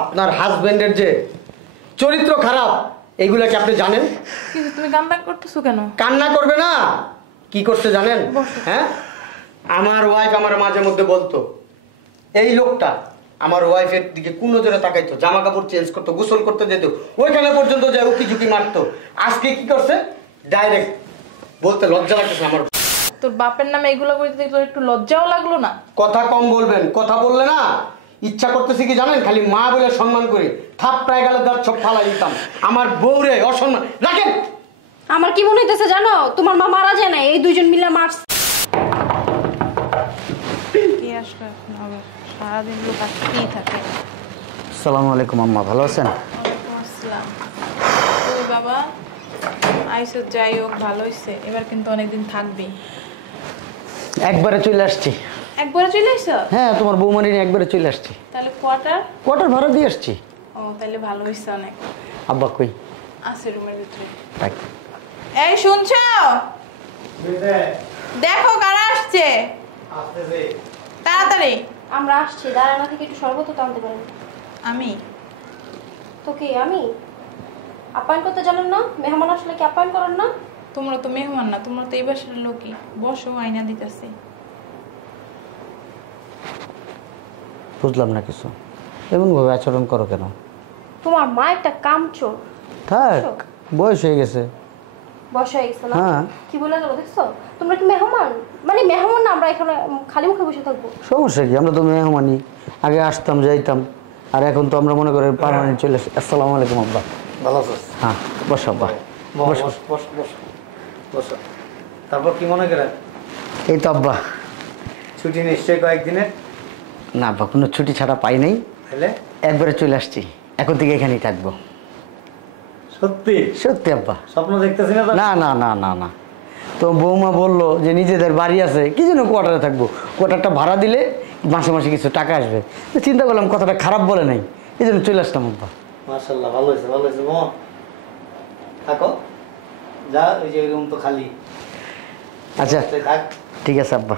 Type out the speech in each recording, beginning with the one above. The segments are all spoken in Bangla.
আপনার হাজবেন্ডের যে চরিত্র খারাপ এইগুলা কি আপনি জানেন? কিন্তু তুমি কান্না করতেছো কেন? কান্না করবে না, কি করতে জানেন? হ্যাঁ, আমার ওয়াইফ আমার মাঝে মধ্যে বলতো এই লোকটা আমার ওয়াইফের দিকে কোন নজরে তাকাইতো, জামা কাপড় চেঞ্জ করতো, গোসল করতে যেত, ওইখানে পর্যন্ত যায় উকি ঝুঁকি মারতো। আজকে কি করছে? ডাইরেক্ট বলতে লজ্জা লাগতেছে আমার। তোর বাপের নামে এগুলো বলতে তোর একটু লজ্জাও লাগলো না? কথা কম বলবেন, কথা বললে না ইচ্ছা করতেছে কি জানেন, খালি মা বলে সম্মান করে থাপড়ায় গেলে দাঁত সব ফালাই দিতাম। আমার বউরে অসম্মান রাখেন। আমার কি মনে হইতেছে জানো, তোমার মা মারা যায় না, এই দুইজন মিলে মারছে। কি আসলো এখন আবার? সারাদিন লোক আসতেই থাকে। আসসালামু আলাইকুম আম্মা, ভালো আছেন? আসসালাম। ওই বাবা আইসো, যাই হোক ভালো হইছে। এবার কিন্তু অনেকদিন থাকবি। একবারে চলে আসছি। একবারে চলে আইসো? হ্যাঁ, তোমার বৌমানি নিয়ে একবারে চলে আসছি। তাহলে কোয়ার্টার ভাড়া দিয়ে আসছি। ও তাহলে ভালো হইছে অনেক। আব্বা কই? আছে রুমের ভিতরে। তাই এই শুনছো? দেখো কারা আসছে। তাড়াতাড়ি। আমরা আসছি, দাঁড়ানা থেকে একটু শরবত তো আনতে পারেন। আমি তো কি আমি আপ্যায়ন করতে জানেন না? মেহমান আসলে কি আপ্যায়ন করেন না? তোমরা তো মেহমান না, তোমরা তো এই বাসার লোকই। বসো, আয়না দিতেছি। বুঝলাম না কিছু, এমন ভাবে আচরণ করো কেন? তোমার মা একটা কামচোর। থাক, বয়স হয়ে গেছে। বয়স হয়ে গেছে না? হ্যাঁ। কি বলে গেল দেখছো? তোমরা কি মেহমান? মানে মেহমান না, আমরা এখানে খালি মুখে বসে থাকবো? সমস্যা কি? আমরা তো মেহমানি, আগে আসতাম যাইতাম, আর এখন তো আমরা মনে করি পার্মানেন্ট চলে আসি। আসসালামু আলাইকুম আব্বা, ভালো আছো? হ্যাঁ, বসো আব্বা, বসো বসো বসো বসো। তারপর কি মনে করেন? এই তো আব্বা, ছুটি নিশ্চয়ই কয়েকদিনের? না আব্বা, কোনো ছুটি ছাড়া পাই নাই, একবারে চলে আসছি। এখন থেকে এখানেই থাকবো। সত্যি? সত্যি আব্বা, স্বপ্ন দেখতেছি না? না না না না না, তো বৌমা বললো যে নিজেদের বাড়ি আছে, কি জন্য কোয়ার্টারে থাকবো, কোয়ার্টারটা ভাড়া দিলে মাসে মাসে কিছু টাকা আসবে। তো চিন্তা করলাম কথাটা খারাপ বলে নাই, এই জন্য চলে আসলাম আব্বা। মাশাআল্লাহ, ভালো হয়েছে ভালো হয়েছে। বোন থাকো, যা, ওই যে রুম তো খালি। আচ্ছা থাক, ঠিক আছে আব্বা।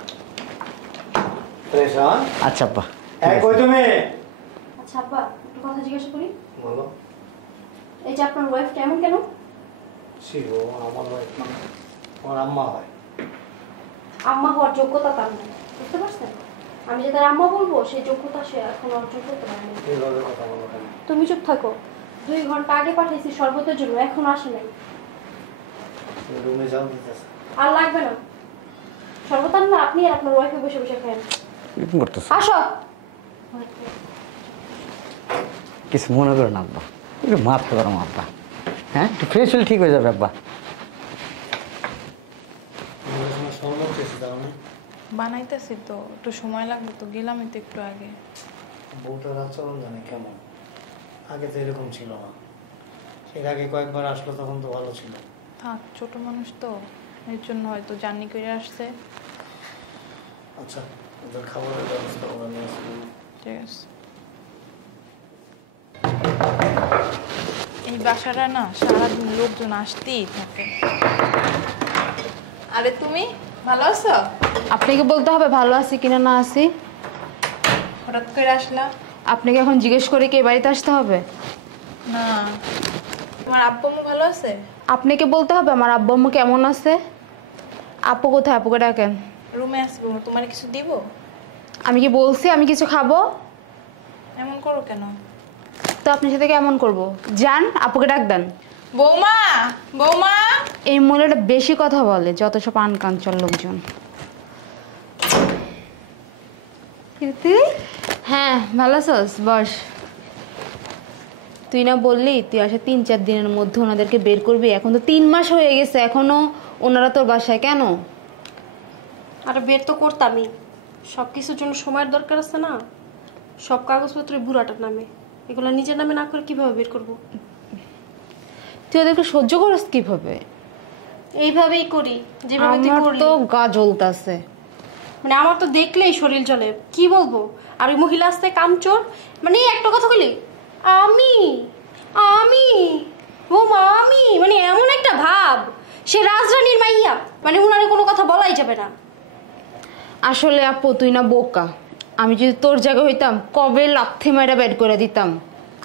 আচ্ছা আব্বা। কই তুমি? আচ্ছা আব্বা, একটু কথা জিজ্ঞাসা করি। বলো। এই যে আপনার ওয়াইফ কেমন কেন? শিবো, আমার ওয়াইফ মানে আমার আম্মা হয়। আম্মা হওয়ার যোগ্যতা তার নেই, বুঝতে পারছেন? আমি যে তার আম্মা বলবো সেই যোগ্যতা সে এখন অর্জন করতে পারেনি। এইভাবে কথা বলো কেন? তুমি চুপ থাকো। 2 ঘন্টা আগে পাঠিয়েছি শরবতের জন্য, এখনো আসে নাই। রুমে যাও দিতেছে। আর লাগবে না শরবত, আন না, আপনি আর আপনার ওয়াইফে বসে বসে খান। কি করতেছ? আসো। কিছু মনে করো না আব্বা, একটু মাফ করো আব্বা। হ্যাঁ, একটু ফ্রেশ হলে ঠিক হয়ে যাবে আব্বা। বানাইতেছি তো, একটু সময় লাগবে তো, গেলাম তো একটু আগে। বউটার আচরণ জানি কেমন, আগে তো এরকম ছিল না। এর আগে কয়েকবার আসলো তখন তো ভালো ছিল। থাক, ছোট মানুষ তো, এর জন্য হয়তো জার্নি করে আসছে। আচ্ছা, ওদের খাবারের ব্যবস্থা করে নিয়ে আসবো। ঠিক আছে। এই বাসাটা না সারাদিন লোকজন আসতেই থাকে। আরে তুমি ভালো আছো? আপনাকে বলতে হবে ভালো আছি কিনা না আছি। হঠাৎ করে আসলা? আপনাকে এখন জিজ্ঞেস করে কি বাড়িতে আসতে হবে? না। তোমার আব্বু আম্মু ভালো আছে? আপনাকে বলতে হবে আমার আব্বু আম্মু কেমন আছে। আপু কোথায়? আপুকে ডাকেন। রুমে আসবো, তোমার কিছু দিব? আমি কি বলছি আমি কিছু খাবো? এমন করো কেন? তো আপনার সাথে কেমন করবো? যান, আপুকে ডাক দেন। বৌমা, বৌমা। এই মহিলাটা বেশি কথা বলে, যত সব আনকাঞ্চল লোকজন। তুই? হ্যাঁ, ভালো আছিস? বস। তুই না বললি তুই আসে 3-4 দিনের মধ্যে ওনাদেরকে বের করবি, এখন তো 3 মাস হয়ে গেছে, এখনো ওনারা তোর বাসায় কেন? আরে বের তো করতামই, সব কিছুর জন্য সময়ের দরকার আছে না। সব কাগজপত্র বুড়াটার নামে, এগুলো নিজের নামে না করে কিভাবে বের করব? তুই ওদেরকে সহ্য করিস কিভাবে? এইভাবেই করি, যেভাবে তুই আমার করলি। তো গা জ্বলতাছে। মানে আমার তো দেখলেই শরীর জ্বলে, কি বলবো। আর ওই মহিলা আসতে কামচোর, মানে একটা কথা বলি, আমি আমি ও মা আমি, মানে এমন একটা ভাব, সে রাজরানীর মাইয়া, মানে উনারে কোনো কথা বলাই যাবে না। আসলে আপু তুই না বোকা, আমি যদি তোর জায়গায় হইতাম কবে লাথি মাইরা বের করে দিতাম।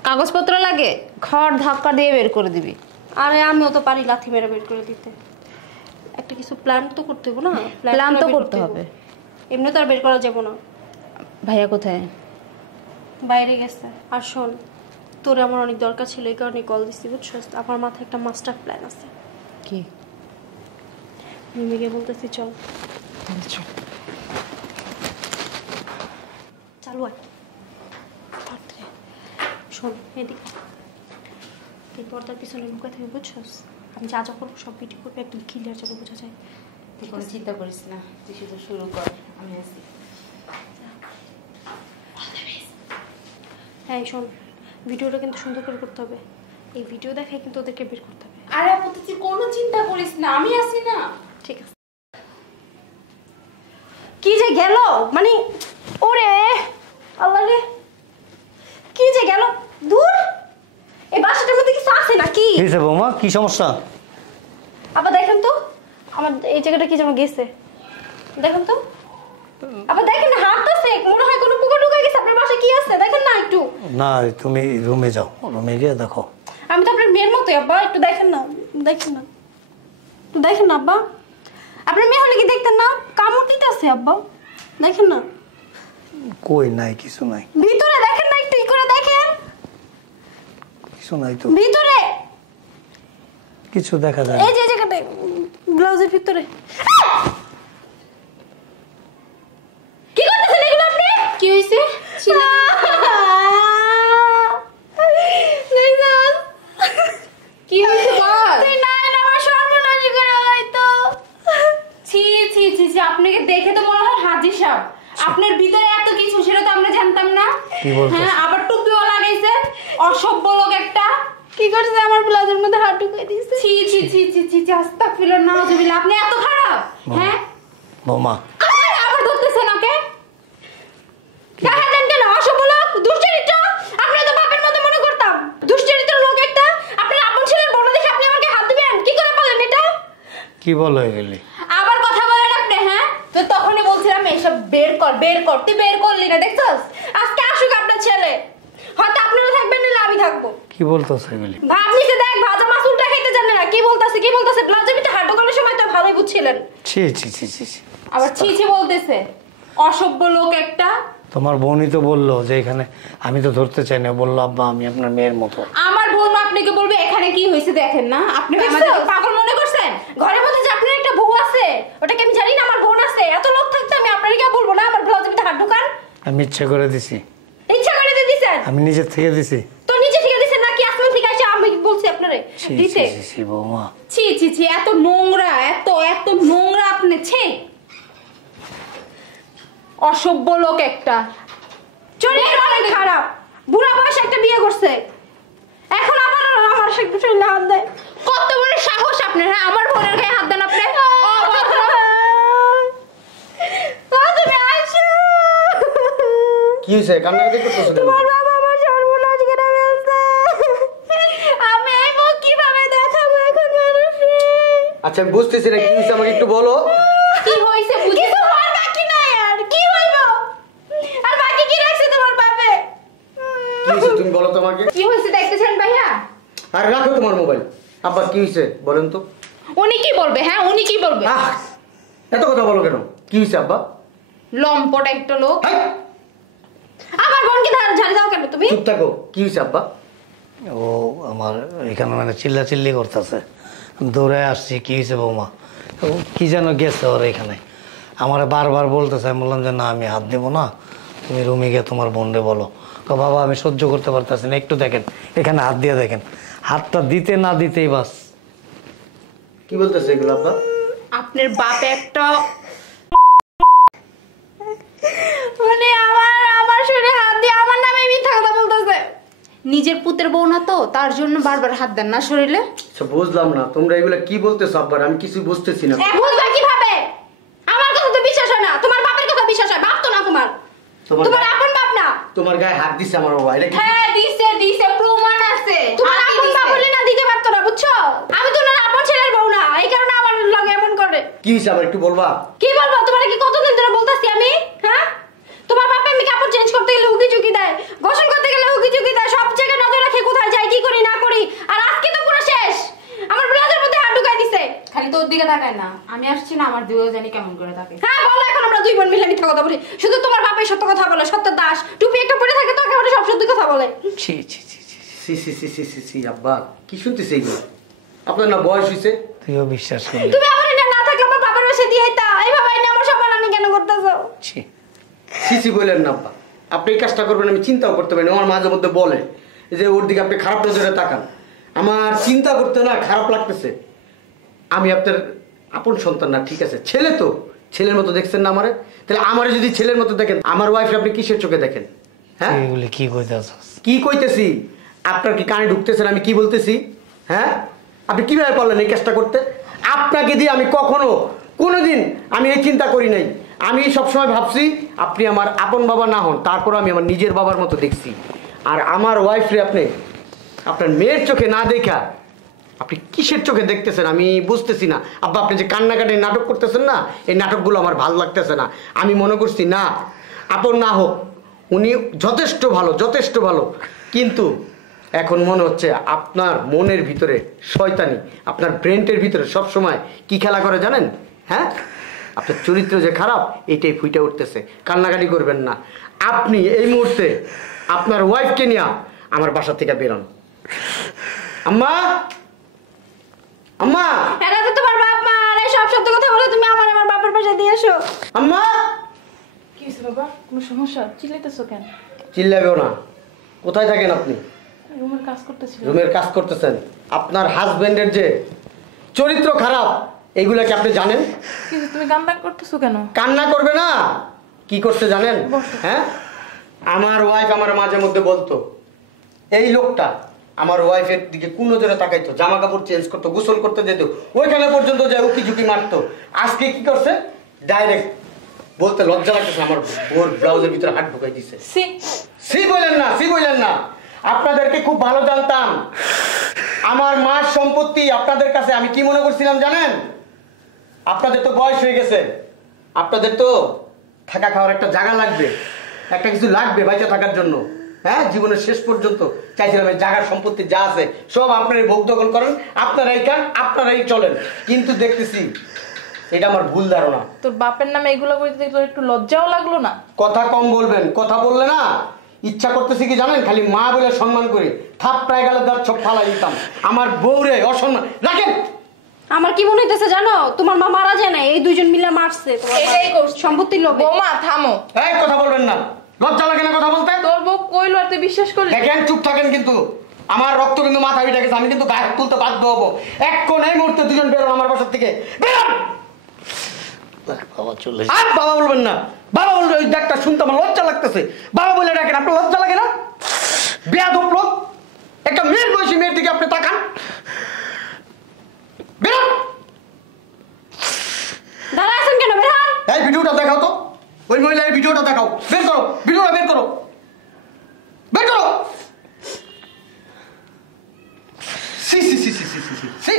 কাগজপত্র লাগে, ঘর ধাক্কা দিয়ে বের করে দিবি। আরে আমিও তো পারি লাথি মেরে বের করে দিতে। একটা কিছু প্ল্যান তো করতে হবে না? প্ল্যান তো বের করতে হবে। এমনি তো আর বের করা যাবে না। ভাইয়া কোথায়? বাইরে গেছে। আর শোন, তোর আমার অনেক দরকার ছিল, এই কারণে কল দিচ্ছি বুঝছস। আমার মাথায় একটা মাস্টার প্ল্যান আছে। কি? মিমিকে বলতেছি চল। চল। চালু আয়। তাড়াতাড়ি। শোন এদিকে, এই পর্দার পিছনে লুকায় থাকবে বুঝছস। আমি যা যা করবো সব ভিডিও করবো, একদম ক্লিয়ার যেন বোঝা যায়। তুই কোনো চিন্তা করিস না, তুই শুধু শুরু কর, আমি আছি। হ্যাঁ শোন, ভিডিওটা কিন্তু সুন্দর করে করতে হবে। এই ভিডিও দেখায় কিন্তু ওদেরকে বের করতে হবে। আরে আপু তুই কোনো চিন্তা করিস না, আমি আছি না। ঠিক আছে। কি যে গেল, মানে ওরে আল্লাহ রে, কি যে গেল দূর। এই বাসাটার মধ্যে কিছু আছে নাকি? কি হয়েছে বৌমা, কি সমস্যা? আবার দেখেন তো আমার এই জায়গাটা কি যেন গেছে, দেখেন তো। আবার দেখেন হাত আছে, মনে হয় কোনো পোকা ঢুকে গেছে। আপনার বাসায় কি আছে দেখেন না একটু। না তুমি রুমে যাও, রুমে গিয়ে দেখো। আমি তো আপনার মেয়ের মতোই আব্বা, একটু দেখেন না, দেখেন না, একটু দেখেন না আব্বা। আপনার মেয়ে হলে কি দেখতেন না? কামড় দিতে আছে আব্বা, দেখেন না। কই নাই, কিছু নাই, ভিতরে দেখেন না, একটু ই করে দেখেন। কিছু নাই তো, ভিতরে কিছু দেখা যায় এই যে জায়গাটা ব্লাউজের ভিতরে। কি করতেছেন এগুলো আপনি? কি হয়েছে? কি হয়েছে বল? তুই নাই না আমার সর্বনাশ করে হয়তো। ছি ছি ছি ছি, আপনাকে দেখে তো মনে হয় হাজি সাহেব। আপনার ভিতরে এত কিছু সেটা তো আমরা জানতাম না। কি বলতেছ? হ্যাঁ, আবার টুপিও লাগাইছে, অসভ্য লোক একটা। কি করছে আমার ব্লাউজের মধ্যে হাত ঢুকিয়ে দিয়েছে। ছি ছি ছি ছি ছি ছি, আস্তাগফিরুল্লাহ, নাউজুবিল্লাহ। আপনি এত খারাপ? হ্যাঁ, বৌমা। আবার ধরতেছেন ওকে? দেখা দেন কেন অসভ্য লোক, দুশ্চরিত্র। আপনি তো বাপের মতো মনে করতাম, দুশ্চরিত্র লোক একটা। আপনার আপন ছেলের বড় দেখে আপনি আমাকে হাত দিবেন, কি করে পারলেন এটা? কি বলো এগুলি? আবার কথা বলেন আপনি? হ্যাঁ, তো তখনই বলছিলাম এসব বের কর বের কর, তুই বের করলি না, দেখছস? আজকে আসুক আপনার ছেলে, হয়তো আপনারা থাকবেন না আমি থাকবো। কি বলতেছ এগুলি? ভাত নিচে দেখ, ভাজা মাছ উল্টা খাইতে জানে না। কি বলতাছে ব্লাউজের ভিতরে হাত ঢোকানোর সময় তো ভালোই বুঝছিলেন। ছি ছি ছি ছি ছি। আবার ছি ছি বলতেছে, অসভ্য লোক একটা। তোমার বোনই তো বললো যে এখানে, আমি তো ধরতে চাই না, বললো আব্বা আমি আপনার মেয়ের মতো। আমার বোন আপনাকে বলবে এখানে কি হয়েছে দেখেন না? আপনি আমাদের পাগল মনে করছেন? ঘরের মধ্যে যে আপনার একটা বউ আছে, ওটাকে আমি জানি না আমার বোন আছে? এত লোক থাকতে আমি আপনার কি বলবো না আমার ব্লাউজের ভিতরে হাত ঢোকান? আমি ইচ্ছে করে দিছি, ইচ্ছা করে দিয়ে দিছেন? আমি নিজের থেকে দিছি। তো নিচে থেকে দিছেন নাকি আসমান থেকে এসে আমি বলছি আপনারে ছি দিতে? ছি ছি বৌমা। ছি ছি ছি, এত নোংরা, এত এত নোংরা আপনি। ছি, অসভ্য লোক একটা। চরিত্র অনেক খারাপ, বুড়া বয়সে একটা বিয়ে করছে, এখন আবার আমার শরীরে হাত দেয়। কত বড় সাহস আপনার! হ্যাঁ, আমার বোনের গায়ে হাত দেন আপনি? তুমি আসো। কি হয়েছে, কান্নাকাটি করতেছো? তোমার বাবা আমার সর্বনাশ করে ফেলছে। আমি এই মুখ কিভাবে দেখাবো এখন মানুষে? আচ্ছা আমি বুঝতেছি না কি হয়েছে, আমাকে একটু বলো। কি হয়েছে বুঝি? কিছু হওয়ার বাকি নাই, আর কি হইব? আর বাকি কি রাখছে তোমার বাপে? কি হয়েছে তুমি বলো তোমাকে। কি হয়েছে দেখতেছেন ভাইয়া? আর রাখো তোমার মোবাইল। আব্বা কি হয়েছে বলেন তো। উনি কি বলবে? হ্যাঁ, উনি কি বলবে? আহ, এত কথা বলো কেন? কি হয়েছে আব্বা? লম্পট একটা লোক। হাই, আমার বোনকে ঝাড়ি দাও কেন তুমি? চুপ থাকো। কি হয়েছে আব্বা? ও আমার এখানে মানে চিল্লাচিল্লি করতেছে, দৌড়ে আসছি। কি হয়েছে বৌমা? ও কি যেন গেছে ওর এখানে, আমার বারবার বলতেছে। আমি বললাম যে না আমি হাত দেবো না, তুমি রুমে গিয়ে তোমার বোনরে বলো। তো বাবা আমি সহ্য করতে পারতেছি না, একটু দেখেন এখানে হাত দিয়ে দেখেন, হাতটা দিতে না দিতেই বাস। কি বলতেছে এগুলো আব্বা? আপনার বাপ একটা মানে আমার শরীরে হাত দিয়ে আমার নামে মিথ্যা কথা বলতেছে। নিজের পুত্রের বউ না তো, তার জন্য বারবার হাত দেন না শরীরে। আচ্ছা বুঝলাম না তোমরা এগুলো কি বলতেছো আব্বা, আমি কিছু বুঝতেছি না। বুঝবা কিভাবে? আমার কথা তো বিশ্বাস হয় না, তোমার বাপের কথা বিশ্বাস হয়। বাপ তো না তোমার, তোমার আপন বাপ না। তোমার গায়ে হাত দিছে আমার বাবা, এটা কি? হ্যাঁ, দিছে দিছে, প্রমাণ আছে। তোমার হাতই আপন দিছে। বাপ হলে না দিতে পারতো না, বুঝছো? আমি তো না আপন ছেলের বউ না, এই কারণে আমার লগে এমন করে। কি হয়েছে আবার একটু বলবা? কি বলবো? তোমার কি কতদিন ধরে বলতাছি আমি? হ্যাঁ, তোমার বাপে আমি কাপড় চেঞ্জ করতে গেলে হুকি চুকি দেয়, গোসল করতে গেলে হুকি চুকি দেয়, সব জায়গায় নজর দিকে তাকায় না, আমি আসছি না, আমার দিকেও জানি কেমন করে তাকায়। হ্যাঁ বলো, এখন আমরা দুই বোন মিলে মিথ্যা কথা বলি। শুধু তোমার বাপই সত্য কথা বলে, সত্যের দাস। টুপি একটা পরে থাকে তো একেবারে সব সত্যি কথা বলে। ছি ছি ছি ছি। সি সি সি সি সি সি আব্বা কি শুনতেছে এগুলো? আপনার না বয়স হয়েছে? তুইও বিশ্বাস করলি? তুমি আমার এনে না থাকলে আমার বাবার বাসা দিয়ে আইতা। এইভাবে এনে আমার সবার রান্না কেন করতেছো? ছি। সি সি বললেন না আব্বা, আপনি এই কাজটা করবেন আমি চিন্তাও করতে পারি না। আমার মাঝে মধ্যে বলে যে ওর দিকে আপনি খারাপ নজরে তাকান, আমার চিন্তা করতে না খারাপ লাগতেছে। আমি আপনার আপন সন্তান না, ঠিক আছে, ছেলে তো, ছেলের মতো দেখছেন না আমারে, তাহলে আমারে যদি ছেলের মতো দেখেন, আমার ওয়াইফ আপনি কিসের চোখে দেখেন? হ্যাঁ তুই এগুলি কি কইতাছস? কি কইতেছি? আপনার কি কানে ঢুকতেছেন আমি কি বলতেছি? হ্যাঁ, আপনি কিভাবে পারলেন এই কাজটা করতে? আপনাকে দিয়ে আমি কখনো কোনোদিন আমি এই চিন্তা করি নাই। আমি সবসময় ভাবছি আপনি আমার আপন বাবা না হন, তারপর আমি আমার নিজের বাবার মতো দেখছি। আর আমার ওয়াইফরে আপনি আপনার মেয়ের চোখে না দেখা আপনি কিসের চোখে দেখতেছেন আমি বুঝতেছি না। আব্বা আপনি যে কান্নাকাটি নাটক করতেছেন না, এই নাটকগুলো আমার ভালো লাগতেছে না। আমি মনে করছি না, আপন না হোক, উনি যথেষ্ট ভালো, যথেষ্ট ভালো, কিন্তু এখন মনে হচ্ছে আপনার মনের ভিতরে শয়তানি, আপনার ব্রেনটের ভিতরে সব সময় কি খেলা করে জানেন? হ্যাঁ, আপনার চরিত্র যে খারাপ এটাই ফুটে উঠতেছে। কান্নাকাটি করবেন না। আপনি এই মুহূর্তে আপনার ওয়াইফকে নিয়ে আমার বাসা থেকে বেরোন। আম্মা, আম্মা, এটা তো তোমার বাপ মা, আর এই সব সত্য কথা বলে তুমি আমার বাবার বাসা দিয়ে এসো। আম্মা। কি হয়েছে বাবা? কোনো সমস্যা? চিল্লাইতেছো কেন? চিল্লাবেও না। কোথায় থাকেন আপনি? রুমের কাজ করতেছিল। রুমের কাজ করতেছেন। আপনার হাজবেন্ডের যে চরিত্র খারাপ এইগুলা কি আপনি জানেন? কি হয়েছে, তুমি কান্না করতেছো কেন? কান্না করবে না, কি করতে জানেন? হ্যাঁ, আমার ওয়াইফ আমার মাঝে মধ্যে বলতো এই লোকটা আমার ওয়াইফের দিকে কোন নজরে তাকাইতো, জামা কাপড় চেঞ্জ করতো, গোসল করতে যেত, ওইখানে পর্যন্ত যায় উকি ঝুঁকি মারতো। আজকে কি করছে? ডাইরেক্ট বলতে লজ্জা লাগতেছে, আমার ওর ব্লাউজের ভিতরে হাত ঢুকাই দিছে। সি সি বলেন না, সি বলেন না। আপনাদেরকে খুব ভালো জানতাম। আমার মার সম্পত্তি আপনাদের কাছে আমি কি মনে করছিলাম জানেন? আপনাদের তো বয়স হয়ে গেছে, আপনাদের তো থাকা খাওয়ার একটা জায়গা লাগবে, একটা কিছু লাগবে বাইচে থাকার জন্য। হ্যাঁ, জীবনের শেষ পর্যন্ত চাইছিলাম এই জায়গার সম্পত্তি যা আছে সব আপনারাই ভোগ দখল করেন, আপনারাই খান, আপনারাই চলেন। কিন্তু দেখতেছি এটা আমার ভুল ধারণা। তোর বাপের নামে এগুলো বলতে তোর একটু লজ্জাও লাগলো না? কথা কম বলবেন, কথা বললে না ইচ্ছা করতেছি কি জানেন, খালি মা বলে সম্মান করে থাপড়ায় গেলে তার সব ফালাই দিতাম। আমার বউরে অসম্মান রাখেন। আমার কি মনে হইতেছে জানো, তোমার মা মারা যায় না, এই দুইজন মিলে মারছে তোমার এটাই বাবা। করছে। সম্পত্তির লোভে। বৌমা থামো। এই কথা বলবেন না, লজ্জা লাগে না কথা বলতে? তোর বউ কইলো আর তুই বিশ্বাস করলি? দেখেন চুপ থাকেন, কিন্তু আমার রক্ত কিন্তু মাথা উঠে গেছে, আমি কিন্তু গায়ে হাত তুলতে বাধ্য হবো। এক্ষণ এই মুহূর্তে দুজন বেরোন আমার বাসার থেকে, বেরোন। বাবা চলে আর বাবা বলবেন না, বাবা বলবে ওই ডাকটা শুনতে আমার লজ্জা লাগতেছে। বাবা বলে ডাকেন, আপনার লজ্জা লাগে না? বেয়াদব লোক, একটা মেয়ের বয়সী মেয়ের দিকে আপনি তাকান। বেরোন। দাঁড়া আছেন কেন? বের হন। এই ভিডিওটা দেখাও তো, ওই মহিলার ভিডিওটা দেখাও, বের করো, ভিডিওটা বের করো, বের করো। সি সি সি সি সি সি সি।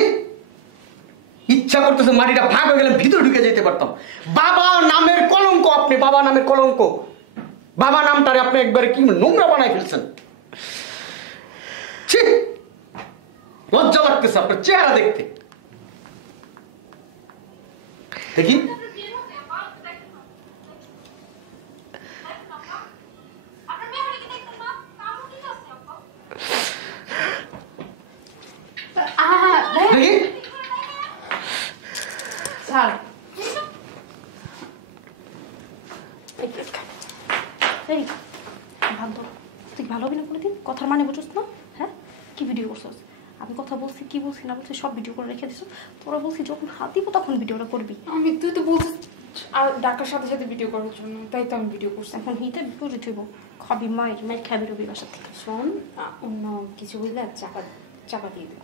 ইচ্ছা করতেছে মাটিটা ভাগ হয়ে গেলে ভিতরে ঢুকে যেতে পারতাম। বাবা নামের কলঙ্ক আপনি, বাবা নামের কলঙ্ক। বাবা নামটারে আপনি একবারে কি নোংরা বানাই ফেলছেন। ছি, লজ্জা লাগতেছে আপনার চেহারা দেখতে। দেখি দেখি। ছাড়। এই, ভালো তুই ভালো হবি না কোনোদিন? কথার মানে বুঝছিস না? হ্যাঁ, কি ভিডিও করছিস? আমি কথা বলছি, কি বলছি না বলছি সব ভিডিও করে রেখে দিস। তোরা বলছি যখন হাত দিব তখন ভিডিওটা করবি। তুই তো বলছিস আর ডাকার সাথে সাথে ভিডিও করার জন্য, তাই তো আমি ভিডিও করছি। এখন হিতে করে থইব, খাবি মায়ের মায়ের খাবি রবি বাসার থেকে। শোন, অন্য কিছু বুঝলে চাপা দিয়ে দিও।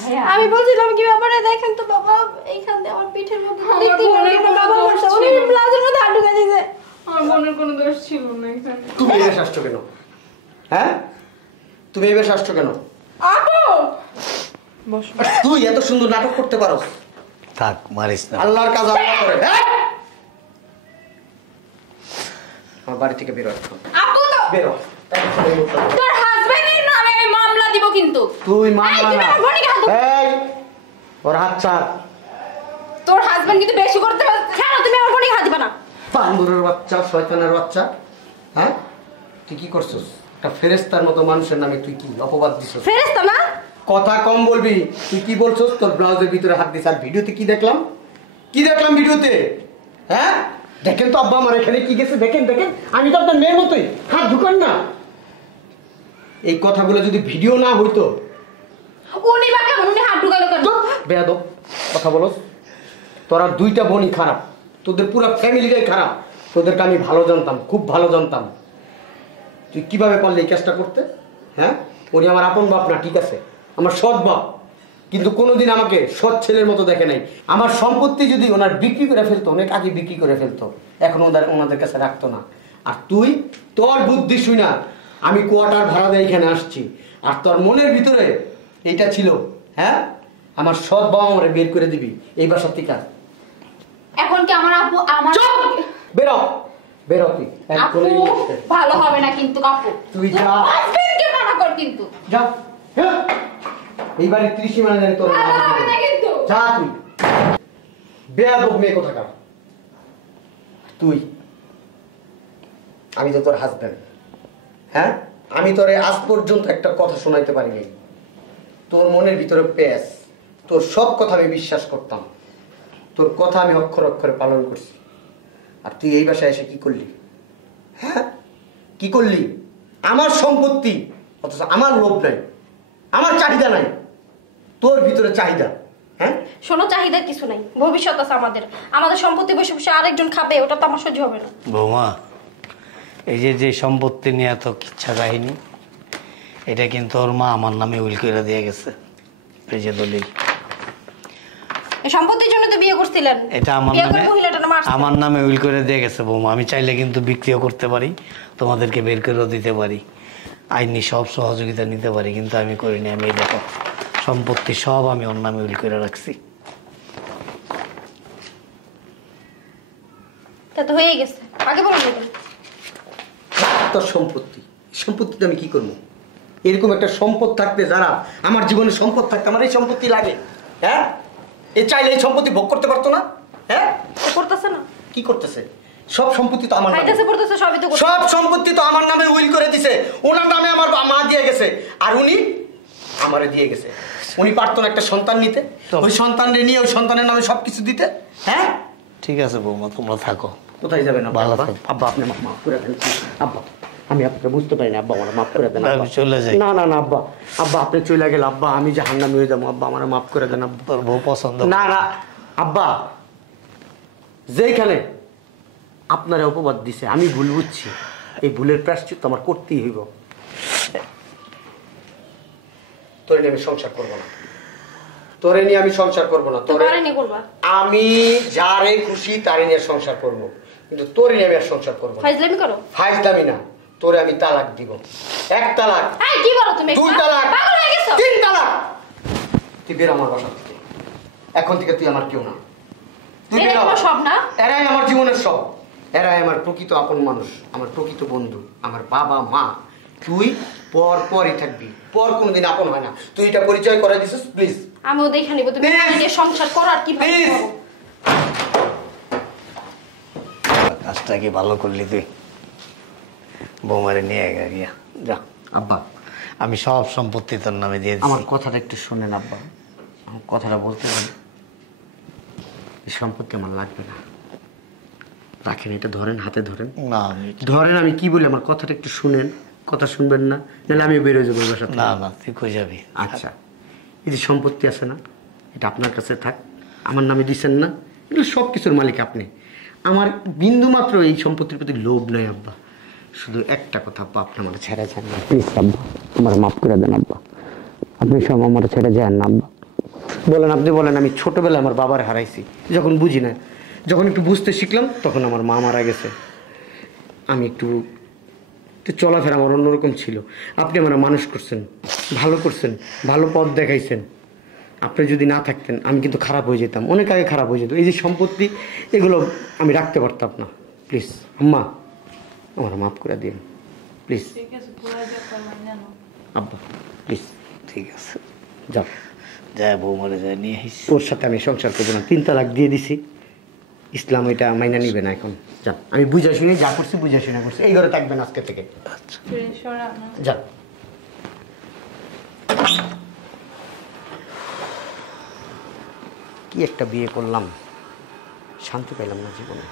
ভাইয়া, আমি বলছিলাম কি ব্যাপারে দেখেন তো বাবা, এইখান দিয়ে আমার পিঠের মধ্যে আমার দেখতেই বোনের পারবেন, কোনো বাবা দোষ বলছে, ছিল উনি না। ব্লাউজের মধ্যে হাত ঢুকে দিয়েছে। আমার বোনের কোনো দোষ ছিল না এখানে। তুমি এই বেশ আসছো কেন? হ্যাঁ, তুমি এই বেশ আসছো কেন? আপু বস। আর তুই এত সুন্দর নাটক করতে পারো? থাক, মারিস না। আল্লাহর কাজ আল্লাহ করে। হ্যাঁ? আমার বাড়ি থেকে বেরো এখন। আপু তো বেরো। তোর হাজবেন্ডের নামে আমি মামলা দিব কিন্তু। তুই এই, মামলা তুমি না। আমার বোনকে হাত এই, ওর হাত ছাড়। তোর হাজবেন্ড কিন্তু বেশি করতে পারে। ছাড়ো, তুমি আমার ফোনে হাত দিবা না। বান্দরের বাচ্চা, শয়তানের বাচ্চা, হ্যাঁ? তুই কি করছিস? একটা ফেরেশতার মতো মানুষের নামে তুই কি অপবাদ দিছিস? ফেরেশতা না? কথা কম বলবি। তুই কি বলছিস? তোর ব্লাউজের ভিতরে হাত দিস। আর ভিডিওতে কি দেখলাম? কি দেখলাম ভিডিওতে? হ্যাঁ, দেখেন তো আব্বা আমার এখানে কি গেছে, দেখেন দেখেন। আমি তো আপনার মেয়ের মতোই, হাত ঢুকান না। এই কথাগুলো যদি ভিডিও না হইতো। উনি বা কেমন, উনি হাত ঢুকালো কেন? বেয়াদব কথা বলস। তোরা দুইটা বোনই খারাপ, তোদের পুরো ফ্যামিলিটাই খারাপ। তোদেরকে আমি ভালো জানতাম, খুব ভালো জানতাম। তুই কিভাবে পারলি এই কাজটা করতে? হ্যাঁ, উনি আমার আপন বাপ না, ঠিক আছে, আমার সৎ বাপ, কিন্তু কোনোদিন আমাকে সৎ ছেলের মতো দেখে নাই। আমার সম্পত্তি যদি ওনার বিক্রি করে ফেলতো, অনেক আগে বিক্রি করে ফেলতো, এখন ওনাদের কাছে রাখতো না। আর তুই তোর বুদ্ধি শুই না আমি কোয়ার্টার ভাড়া দিয়ে এখানে আসছি, আর তোর মনের ভিতরে এইটা ছিল, হ্যাঁ, আমার সৎ বাবা আমারে বের করে দিবি এই বাসার থেকে। এখন কি আমার আপু আমার বেরো বেরো তুই আপু ভালো হবে না কিন্তু আপু। তুই যা। হাজবেন্ডকে মানা কর কিন্তু। যা। হ্যাঁ, এইবারে 30 মানে জানি তোর ভালো হবে না কিন্তু। যা তুই। বেয়াদব মেয়ে কোথাকার তুই। আমি তো তোর হাজবেন্ড, হ্যাঁ, আমি তোরে আজ পর্যন্ত একটা কথা শোনাইতে পারিনি। তোর মনের ভিতরে পেস, তোর সব কথা আমি বিশ্বাস করতাম, তোর কথা আমি অক্ষর অক্ষরে পালন করছি। আর তুই এই বাসায় এসে কি করলি? হ্যাঁ, কি করলি? আমার সম্পত্তি, অথচ আমার লোভ নাই, আমার চাহিদা নাই, তোর ভিতরে চাহিদা। হ্যাঁ, শোনো, চাহিদা কিছু নাই, ভবিষ্যৎ আছে আমাদের। আমাদের সম্পত্তি বসে বসে আরেকজন খাবে, ওটা তো আমার সহ্য হবে না। বৌমা, এই যে সম্পত্তি নিয়ে এত কিচ্ছা কাহিনী, এটা কিন্তু ওর মা আমার নামে উইল করে দিয়ে গেছে। এই যে দলিল, এই সম্পত্তির জন্য তো বিয়ে করছিলেন। এটা বিয়ে করে মহিলাটা না মারছে। আমার নামে উইল করে দিয়ে গেছে বৌমা। আমি চাইলে কিন্তু বিক্রিও করতে পারি, তোমাদেরকে বের করেও দিতে পারি, আইনি সব সহযোগিতা নিতে পারি, কিন্তু আমি করিনি। আমি এই দেখো সম্পত্তি সব আমি ওর নামে উইল করে রাখছি। তা তো হয়ে গেছে, আগে বলো না। তোর সম্পত্তি, সম্পত্তিতে আমি কি করবো? এরকম একটা সম্পদ থাকতে, যারা আমার জীবনে সম্পদ থাকতে আমার এই সম্পত্তি লাগে, হ্যাঁ, এ চাইলে এই সম্পত্তি ভোগ করতে পারতো না? হ্যাঁ, করতেছে না, কি করতেছে? সব সম্পত্তি তো আমার নামে। খাইতেছে পড়তেছে সবই তো করতেছে। সব সম্পত্তি তো আমার নামে উইল করে দিছে, ওনার নামে আমার মা দিয়ে গেছে, আর উনি আমারে দিয়ে গেছে। উনি পারতো না একটা সন্তান নিতে, ওই সন্তানরে নিয়ে ওই সন্তানের নামে সবকিছু দিতে? হ্যাঁ, ঠিক আছে বৌমা, তোমরা থাকো। কোথায় যাবেন ভালো আব্বা? থাকো। আব্বা আপনি মাফ করে দেন আব্বা, আমি আপনাকে বুঝতে পারিনি আব্বা, আমার মাফ করে দেন। আমি চলে যাই। না না না আব্বা, আব্বা আপনি চলে গেলে আব্বা আমি জাহান্নামে হয়ে যাবো। আব্বা আমার মাফ করে দেন আব্বা। তোর বউ পছন্দ না না আব্বা, যেখানে আপনারা অপবাদ দিছে আমি ভুল বুঝছি, এই ভুলের প্রায়শ্চিত্ত আমার করতেই হইব। তোরে নিয়ে আমি সংসার করবো না, তোরে নিয়ে আমি সংসার করবো না। তোরে নিয়ে করবা? আমি যারে খুশি তারে নিয়ে সংসার করবো, কিন্তু তোরে নিয়ে আমি আর সংসার করবো না। ফাইজলামি করো? ফাইজলামি না, তোরে আমি তালাক দিব। 1 তালাক, এই কি বলো তুমি? 2 তালাক, পাগল হয়ে গেছো? 3 তালাক। তুই বের আমার বাসা থেকে, এখন থেকে তুই আমার কেউ না। তুই এরা বের হ। তোমার সব না? এরাই আমার জীবনের সব, এরাই আমার প্রকৃত আপন মানুষ, আমার প্রকৃত বন্ধু, আমার বাবা মা। তুই পরই থাকবি, পর কোনোদিন আপন হয় না। তুই এটা পরিচয় করে দিছিস, প্লিজ। আমিও দেখে নিব তুমি নিজে সংসার করো আর কি ভাবে করো। কাজটা কি ভালো করলি তুই? বৌমারে নিয়ে গিয়া যা। আব্বা আমি সব সম্পত্তি তোর নামে দিয়ে দিচ্ছি। আমার কথাটা একটু শোনেন আব্বা, আমার কথাটা বলতে পারেন। এই সম্পত্তি আমার লাগবে না, রাখেন, এটা ধরেন, হাতে ধরেন। না ধরেন, আমি কি বলি আমার কথাটা একটু শুনেন। কথা শুনবেন না, নাহলে আমি বেরোয় যাবো বাসা থেকে। না না, তুই কই যাবি? আচ্ছা, এই যে সম্পত্তি আছে না, এটা আপনার কাছে থাক, আমার নামে দিচ্ছেন না, এগুলো সব কিছুর মালিক আপনি। আমার বিন্দু মাত্র এই সম্পত্তির প্রতি লোভ নাই আব্বা। শুধু একটা কথা আব্বা, আপনি আমার ছেড়ে যান না প্লিজ আব্বা, আমার মাফ করে দেন আব্বা, আপনি সব আমার ছেড়ে যান না আব্বা। বলেন, আপনি বলেন। আমি ছোটবেলায় আমার বাবার হারাইছি, যখন বুঝি না, যখন একটু বুঝতে শিখলাম তখন আমার মা মারা গেছে। আমি একটু চলাফেরা আমার অন্যরকম ছিল। আপনি আমার মানুষ করছেন, ভালো করছেন, ভালো পথ দেখাইছেন। আপনি যদি না থাকতেন আমি কিন্তু খারাপ হয়ে যেতাম, অনেক আগে খারাপ হয়ে যেত। এই যে সম্পত্তি, এগুলো আমি রাখতে পারতাম না। প্লিজ আম্মা, আমার মাফ করে দিন প্লিজ। ঠিক আছে, পুরো যা করবেন জানো। আব্বা প্লিজ, ঠিক আছে, যাও। যায় বৌমারে যায় নিয়ে আসছি। ওর সাথে আমি সংসার করবো না, 3 তালাক দিয়ে দিছি। ইসলাম এটা মাইনা নিবে না এখন। যান, আমি বুঝে শুনে যা করছি বুঝে শুনে করছি। এই ঘরে থাকবেন আজকে থেকে। সরা না। যান। কি একটা বিয়ে করলাম, শান্তি পেলাম না জীবনে।